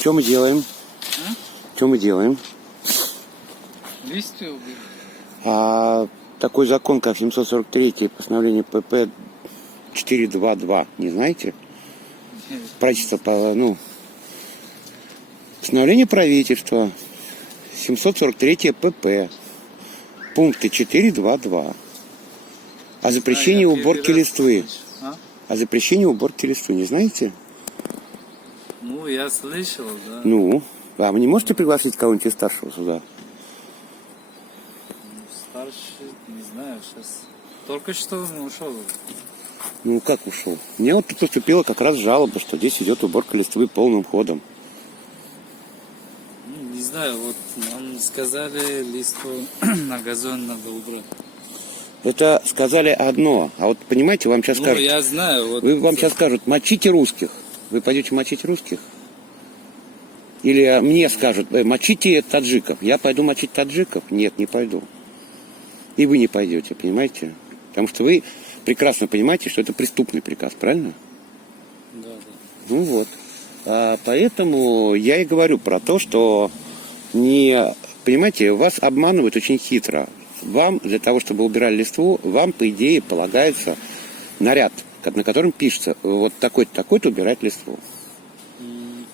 Что мы делаем? А? Что мы делаем? Листья убили. А такой закон, как 743 постановление ПП 422, не знаете? Правительство, постановление правительства 743 ПП, пункты 422. О запрещении уборки листвы. А? О запрещении уборки листвы, не знаете? Ну, я слышал, да. Ну, а вы не можете пригласить кого-нибудь из старшего сюда? Старший, не знаю, сейчас. Только что он ушел. Ну, как ушел? Мне вот тут поступила как раз жалоба, что здесь идет уборка листвы полным ходом. Ну, не знаю, вот нам сказали, листву на газон надо убрать. Это сказали одно, а вот понимаете, вам сейчас Ну, скажут, я знаю, вот. вам сейчас скажут, мочите русских. Вы пойдете мочить русских? Или мне скажут, мочите таджиков. Я пойду мочить таджиков? Нет, не пойду. И вы не пойдете, понимаете? Потому что вы прекрасно понимаете, что это преступный приказ, правильно? Да, да. Ну вот. Поэтому я и говорю про то, что не... Понимаете, вас обманывают очень хитро. Вам, для того, чтобы убирали листву, вам, по идее, полагается наряд, на котором пишется, вот такой-то, такой-то убирать листву.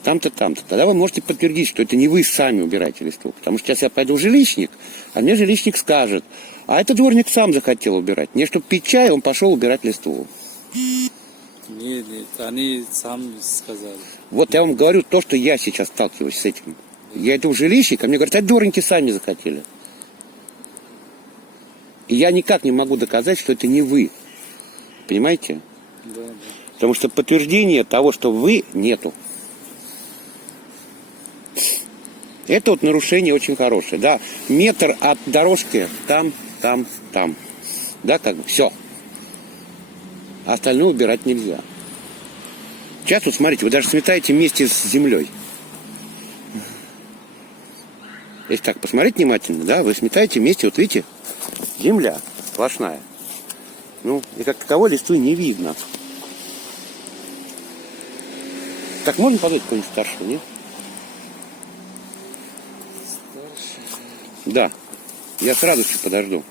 Там-то, там-то. Тогда вы можете подтвердить, что это не вы сами убираете листву. Потому что сейчас я пойду в жилищник, а мне жилищник скажет, а этот дворник сам захотел убирать. Мне, чтобы пить чай, он пошел убирать листву. Нет, они сами сказали. Вот я вам говорю то, что я сейчас сталкиваюсь с этим. Я иду в жилищник, а мне говорят, а дворники сами захотели. И я никак не могу доказать, что это не вы. Понимаете? Да, да. Потому что подтверждения того, что вы, нету. Это вот нарушение очень хорошее. Да, метр от дорожки там. Да, как бы все. А остальное убирать нельзя. Сейчас вот смотрите, вы даже сметаете вместе с землей. Если так посмотреть внимательно, да, вы сметаете вместе, вот видите, земля сплошная. Ну, и как таковой листвы не видно. Так можно позвать какого-нибудь старшего, нет? Старший. Да. Я с радостью подожду.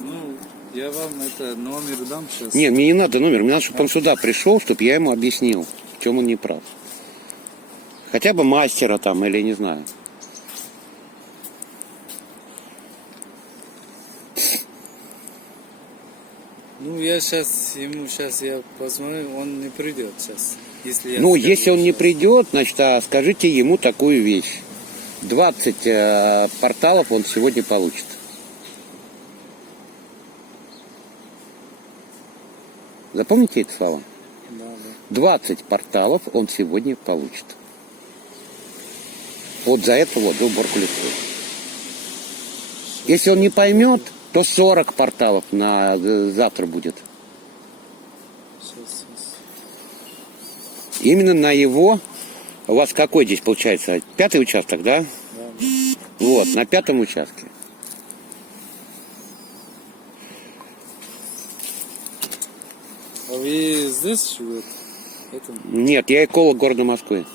Ну, я вам это номер дам сейчас. Нет, мне не надо номер, мне надо, чтобы он сюда пришел, чтобы я ему объяснил, в чем он не прав. Хотя бы мастера там, или не знаю. Ну, я сейчас я посмотрю, он не придет сейчас. Если я Ну, скажу если он не сейчас. придет, значит, скажите ему такую вещь. 20 порталов он сегодня получит. Запомните эти слова? Да, да. 20 порталов он сегодня получит. Вот за это вот, за уборку листвы. Если он не поймет, то 40 порталов на завтра будет. Сейчас. Именно на его... У вас какой здесь получается? 5-й участок, да? Да, да. Вот, на 5-м участке. А вы здесь живете? Нет, я эколог города Москвы.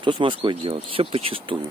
Что с Москвой делать? Все почистую.